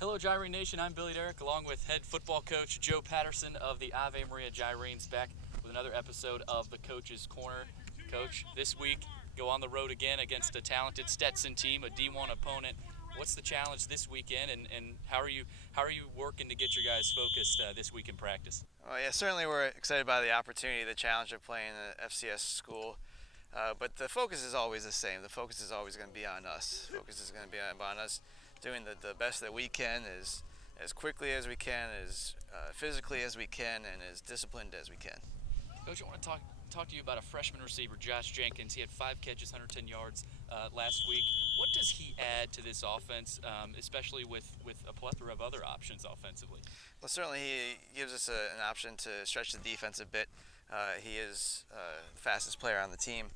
Hello, Gyrenes Nation. I'm Derrick, along with head football coach Joe Patterson of the Ave Maria Gyrenes, back with another episode of the Coach's Corner. Coach, this week, go on the road again against a talented Stetson team, a D1 opponent. What's the challenge this weekend, and how are you working to get your guys focused this week in practice? Well, yeah, certainly we're excited by the opportunity, the challenge of playing an FCS school. But the focus is always the same. The focus is always going to be on us. The focus is going to be on us doing the best that we can, as quickly as we can, as physically as we can, and as disciplined as we can. Coach, I want to talk to you about a freshman receiver, Josh Jenkins. He had 5 catches, 110 yards last week. What does he add to this offense, especially with a plethora of other options offensively? Well, certainly he gives us an option to stretch the defense a bit. He is the fastest player on the team,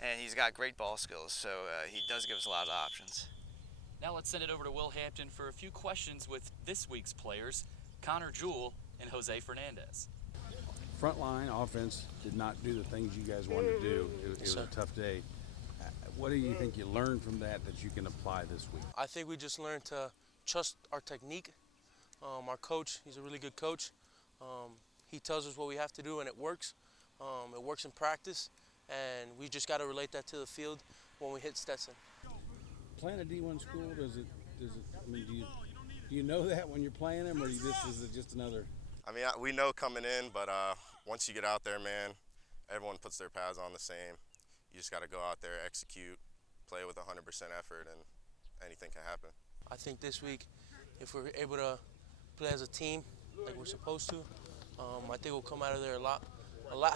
and he's got great ball skills, so he does give us a lot of options. Now let's send it over to Will Hampton for a few questions with this week's players, Connor Jewell and Jose Fernandez. Frontline offense did not do the things you guys wanted to do. It was a tough day. What do you think you learned from that you can apply this week? I think we just learned to trust our technique. Our coach, he's a really good coach. He tells us what we have to do, and it works. It works in practice, and we just got to relate that to the field when we hit Stetson. Playing a D1 school, I mean, do you know that when you're playing them, or is it just another? I mean, we know coming in, but once you get out there, man, everyone puts their pads on the same. You just got to go out there, execute, play with 100% effort, and anything can happen. I think this week, if we're able to play as a team like we're supposed to, I think we'll come out of there a lot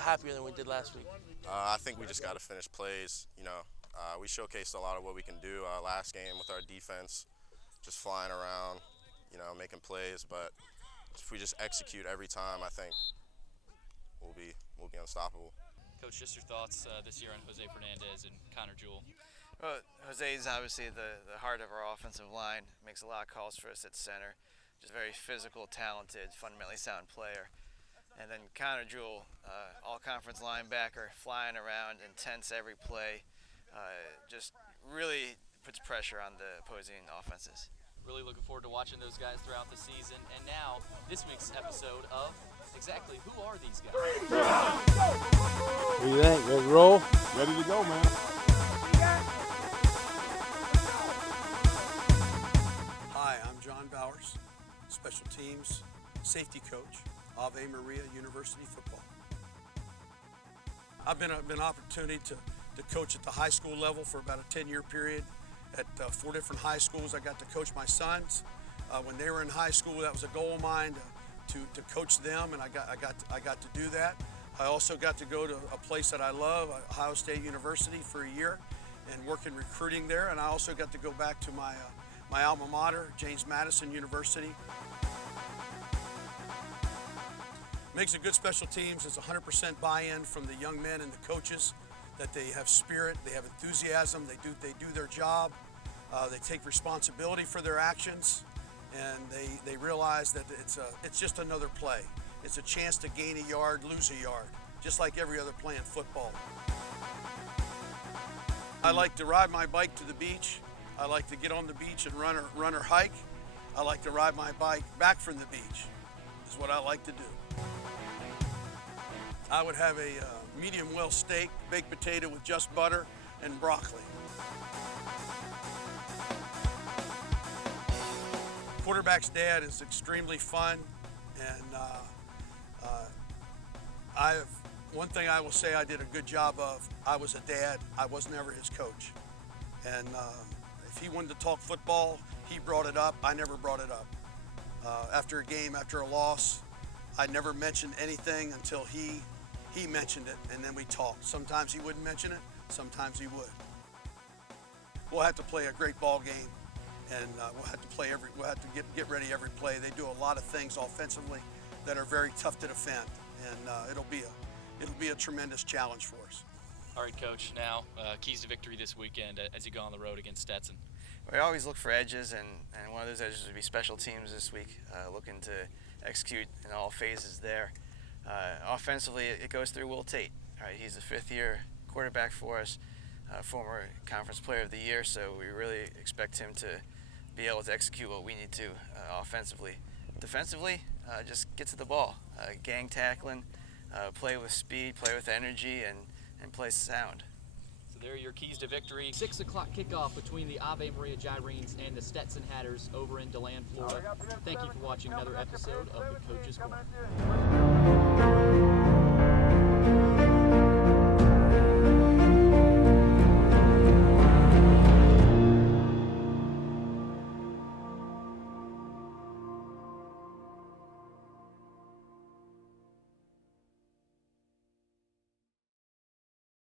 happier than we did last week. I think we just got to finish plays. We showcased a lot of what we can do last game with our defense, just flying around, making plays. But if we just execute every time, I think we'll be unstoppable. Coach, just your thoughts this year on Jose Fernandez and Connor Jewell. Well, Jose is obviously the heart of our offensive line. Makes a lot of calls for us at center. Just very physical, talented, fundamentally sound player. And then Connor Jewell, all-conference linebacker, flying around, intense every play. Just really puts pressure on the opposing offenses. Really looking forward to watching those guys throughout the season. And now, this week's episode of exactly who are these guys? What do you think? Ready to roll? Ready to go, man. Hi, I'm John Bowers, special teams safety coach, Ave Maria University football. I've been an opportunity to coach at the high school level for about a 10-year period at 4 different high schools. I got to coach my sons. When they were in high school, that was a goal of mine to coach them, and I got to do that. I also got to go to a place that I love, Ohio State University, for a year and work in recruiting there. And I also got to go back to my alma mater, James Madison University. Makes a good special teams. It's 100% buy-in from the young men and the coaches, that they have spirit, they have enthusiasm, they do their job, they take responsibility for their actions, and they realize that it's just another play. It's a chance to gain a yard, lose a yard, just like every other play in football. I like to ride my bike to the beach. I like to get on the beach and run or hike. I like to ride my bike back from the beach. Is what I like to do. I would have a medium well steak, baked potato with just butter, and broccoli. Quarterback's dad is extremely fun, and one thing I will say I did a good job of, I was a dad, I was never his coach. And if he wanted to talk football, he brought it up, I never brought it up. After a game, after a loss, I never mentioned anything until he mentioned it, and then we talked. Sometimes he wouldn't mention it, sometimes he would. We'll have to play a great ball game, and we'll have to get ready every play. They do a lot of things offensively that are very tough to defend, and it'll be a tremendous challenge for us. All right, Coach. Now, keys to victory this weekend as you go on the road against Stetson. We always look for edges, and one of those edges would be special teams this week, looking to execute in all phases there. Offensively, it goes through Will Tate. Right, he's a fifth-year quarterback for us, former conference player of the year, so we really expect him to be able to execute what we need to offensively. Defensively, just get to the ball, gang tackling, play with speed, play with energy, and play sound. So there are your keys to victory. 6 o'clock kickoff between the Ave Maria Gyrenes and the Stetson Hatters over in DeLand, Florida. Thank you for watching another episode of the Coach's Corner.